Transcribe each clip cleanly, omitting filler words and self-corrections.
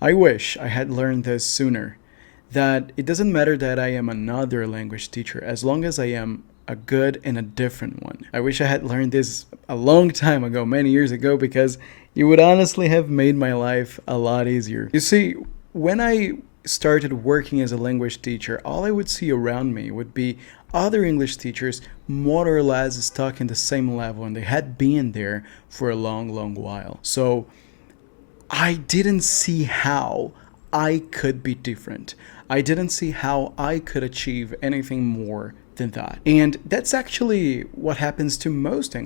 I wish I had learned this sooner. That it doesn't matter that I am another language teacher as long as I am a good and a different one. I wish I had learned this a long time ago, many years ago, because it would honestly have made my life a lot easier. You see, when I started working as a language teacher, all I would see around me would be other English teachers more or less stuck in the same level, and they had been there for a long, long while. So I didn't see how I could be different. I didn't see how I could achieve anything more than that. And that's actually what happens to most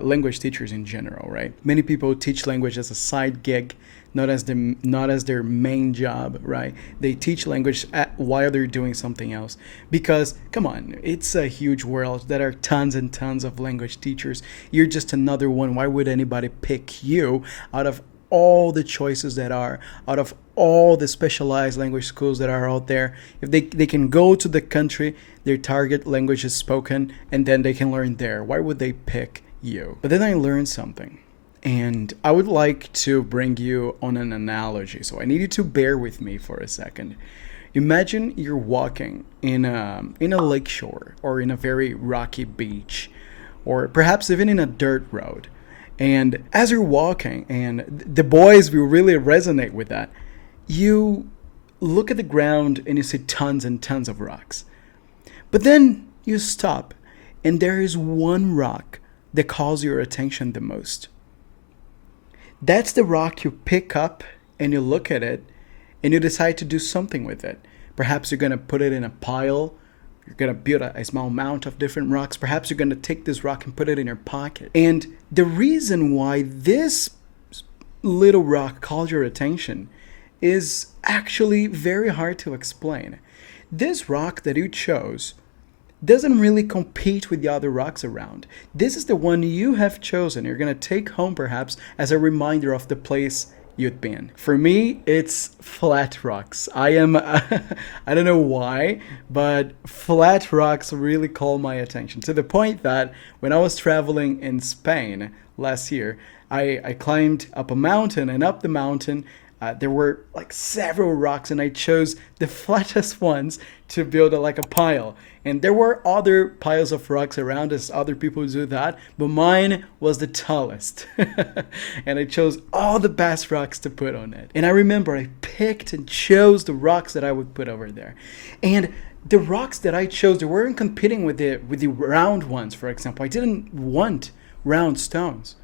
language teachers in general, right? Many people teach language as a side gig, not as their main job, right? They teach language while they're doing something else because come on, it's a huge world. There are tons and tons of language teachers. You're just another one. Why would anybody pick you out of all the choices that are, out of all the specialized language schools that are out there? If they can go to the country their target language is spoken and then they can learn there, why would they pick you? But then I learned something, and I would like to bring you on an analogy, so I need you to bear with me for a second. Imagine you're walking in a lake shore or in a very rocky beach, or perhaps even in a dirt road. And as you're walking, and the boys will really resonate with that, you look at the ground and you see tons and tons of rocks. But then you stop, and there is one rock that calls your attention the most. That's the rock you pick up and you look at it and you decide to do something with it. Perhaps you're going to put it in a pile. You're going to build a small amount of different rocks. Perhaps you're going to take this rock and put it in your pocket. And the reason why this little rock calls your attention is actually very hard to explain. This rock that you chose doesn't really compete with the other rocks around. This is the one you have chosen. You're going to take home perhaps as a reminder of the place you'd been. For me, it's flat rocks. I don't know why, but flat rocks really call my attention to the point that when I was traveling in Spain last year, I climbed up a mountain, and up the mountain there were like several rocks, and I chose the flattest ones to build like a pile. And there were other piles of rocks around us, other people do that, but mine was the tallest. And I chose all the best rocks to put on it. And I remember I picked and chose the rocks that I would put over there. And the rocks that I chose, they weren't competing with the round ones, for example. I didn't want round stones.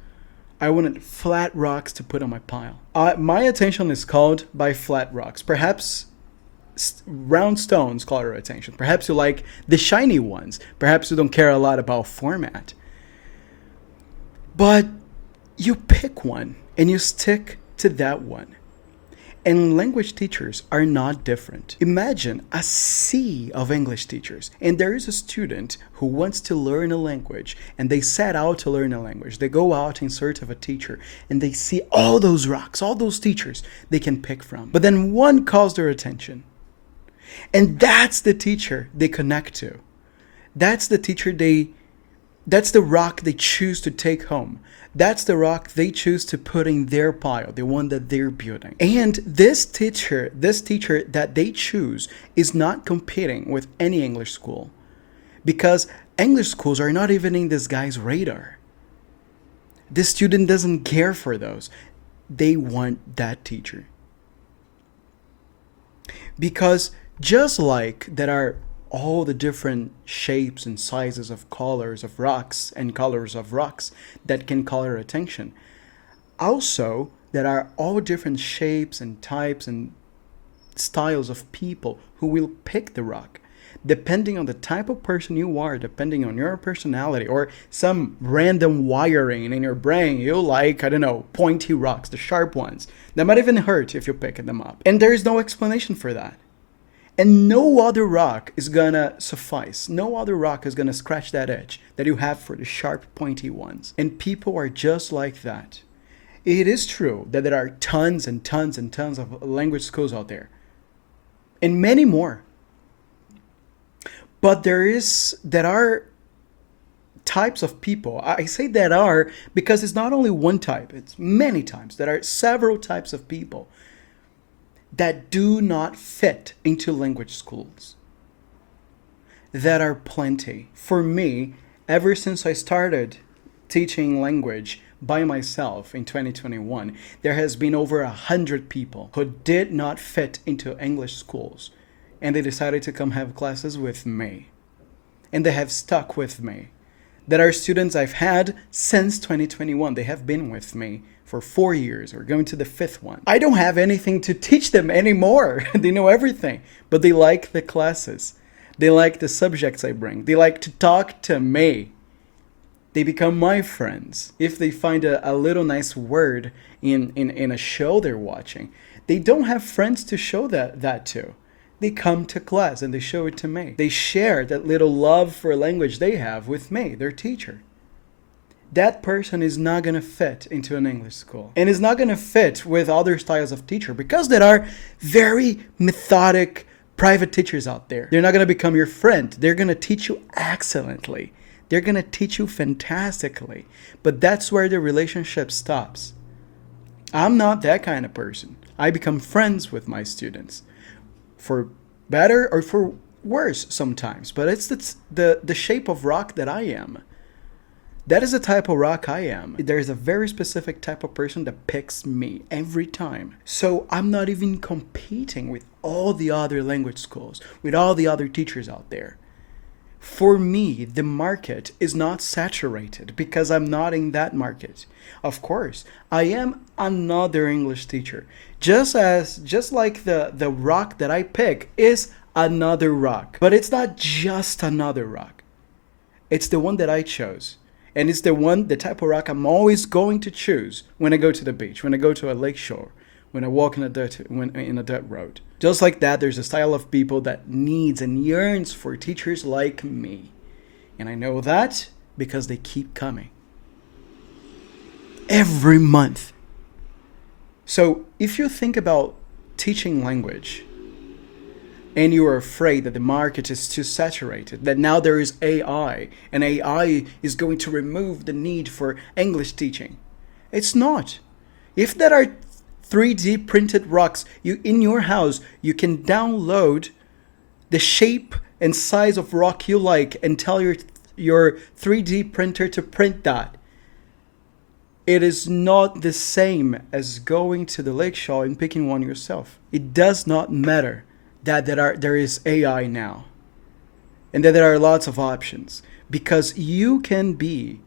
I wanted flat rocks to put on my pile. My attention is called by flat rocks. Perhaps round stones call your attention. Perhaps you like the shiny ones. Perhaps you don't care a lot about format. But you pick one and you stick to that one. And language teachers are not different. Imagine a sea of English teachers, and there is a student who wants to learn a language, and they set out to learn a language. They go out in search of a teacher, and they see all those rocks, all those teachers they can pick from. But then one calls their attention, and that's the teacher they connect to. That's the teacher that's the rock they choose to take home. That's the rock they choose to put in their pile, the one that they're building. And this teacher that they choose is not competing with any English school, because English schools are not even in this guy's radar. This student doesn't care for those. They want that teacher. Because just like there are all the different shapes and sizes of colors of rocks and colors of rocks that can call your attention, also there are all different shapes and types and styles of people who will pick the rock depending on the type of person you are, depending on your personality or some random wiring in your brain. You like, I don't know, pointy rocks, the sharp ones that might even hurt if you pick them up, and there is no explanation for that. And no other rock is gonna suffice. No other rock is gonna scratch that edge that you have for the sharp, pointy ones. And people are just like that. It is true that there are tons and tons and tons of language schools out there, and many more. But there are types of people. I say that are because it's not only one type, it's many types. There are several types of people. that do not fit into language schools. That are plenty. For me, ever since I started teaching language by myself in 2021, there has been over 100 people who did not fit into English schools, and they decided to come have classes with me. And they have stuck with me. That are students I've had since 2021. They have been with me for 4 years or going to the 5th one. I don't have anything to teach them anymore. They know everything, but they like the classes. They like the subjects I bring. They like to talk to me. They become my friends. If they find a little nice word in a show they're watching, they don't have friends to show that to. They come to class and they show it to me. They share that little love for language they have with me, their teacher. That person is not going to fit into an English school and is not going to fit with other styles of teacher because there are very methodic private teachers out there. They're not going to become your friend. They're going to teach you excellently. They're going to teach you fantastically. But that's where the relationship stops. I'm not that kind of person. I become friends with my students. For better or for worse sometimes. But it's the shape of rock that I am. That is the type of rock I am. There is a very specific type of person that picks me every time. So I'm not even competing with all the other language schools, with all the other teachers out there. For me, the market is not saturated because I'm not in that market. Of course, I am another English teacher. Just like the rock that I pick is another rock. But it's not just another rock. It's the one that I chose. And it's the type of rock I'm always going to choose when I go to the beach, when I go to a lake shore, when I walk in a dirt road. Just like that, there's a style of people that needs and yearns for teachers like me. And I know that because they keep coming. Every month. So if you think about teaching language and you are afraid that the market is too saturated, that now there is AI and AI is going to remove the need for English teaching, it's not. If there are 3D printed rocks in your house, you can download the shape and size of rock you like and tell your 3D printer to print that. It is not the same as going to the lakeshore and picking one yourself. It does not matter that there is AI now and that there are lots of options, because you can be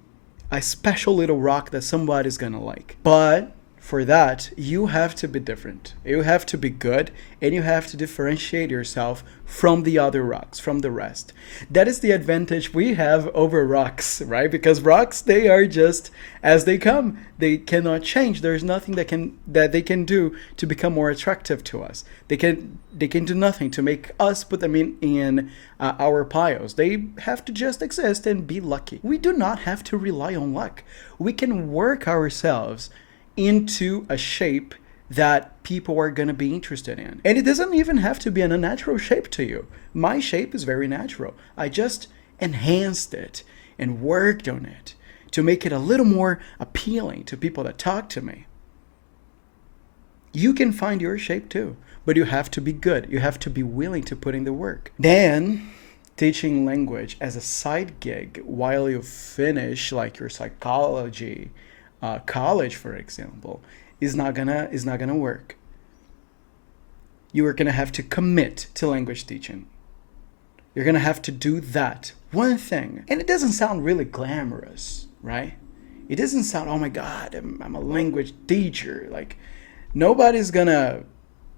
a special little rock that somebody's gonna like. But for that, you have to be different. You have to be good, and you have to differentiate yourself from the other rocks, from the rest. That is the advantage we have over rocks, right? Because rocks, they are just as they come. They cannot change. There's nothing that they can do to become more attractive to us. They can do nothing to make us put them in our piles. They have to just exist and be lucky. We do not have to rely on luck. We can work ourselves into a shape that people are going to be interested in. And it doesn't even have to be an unnatural shape to you. My shape is very natural. I just enhanced it and worked on it to make it a little more appealing to people that talk to me. You can find your shape too, but you have to be good. You have to be willing to put in the work. Then teaching language as a side gig while you finish like your psychology college, for example, is not gonna work. You are gonna have to commit to language teaching. You're gonna have to do that one thing, and it doesn't sound really glamorous, right? It doesn't sound, oh my God, I'm a language teacher. Like nobody's gonna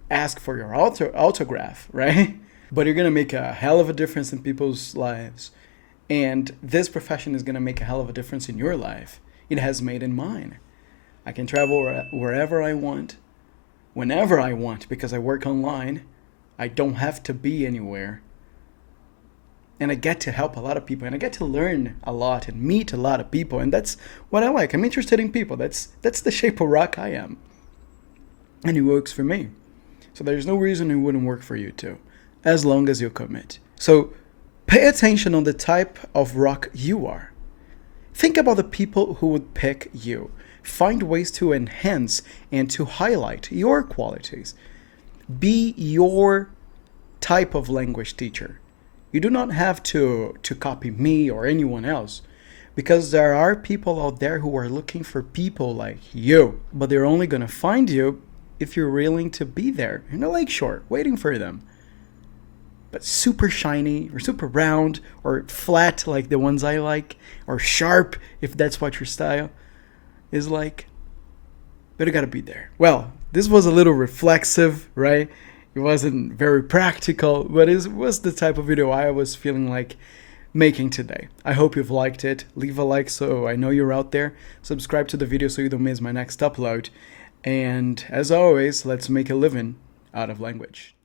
ask for your autograph, right? But you're gonna make a hell of a difference in people's lives, and this profession is gonna make a hell of a difference in your life. It has made in mine. I can travel wherever I want, whenever I want, because I work online. I don't have to be anywhere. And I get to help a lot of people, and I get to learn a lot and meet a lot of people, and that's what I like. I'm interested in people. That's the shape of rock I am. And it works for me. So there's no reason it wouldn't work for you too, as long as you commit. So pay attention on the type of rock you are. Think about the people who would pick you. Find ways to enhance and to highlight your qualities. Be your type of language teacher. You do not have to copy me or anyone else, because there are people out there who are looking for people like you, but they're only going to find you if you're willing to be there in the lakeshore waiting for them. But super shiny or super round or flat like the ones I like, or sharp if that's what your style is like, but you gotta be there. Well, this was a little reflexive, right? It wasn't very practical, but it was the type of video I was feeling like making today. I hope you've liked it. Leave a like so I know you're out there. Subscribe to the video so you don't miss my next upload. And as always, let's make a living out of language.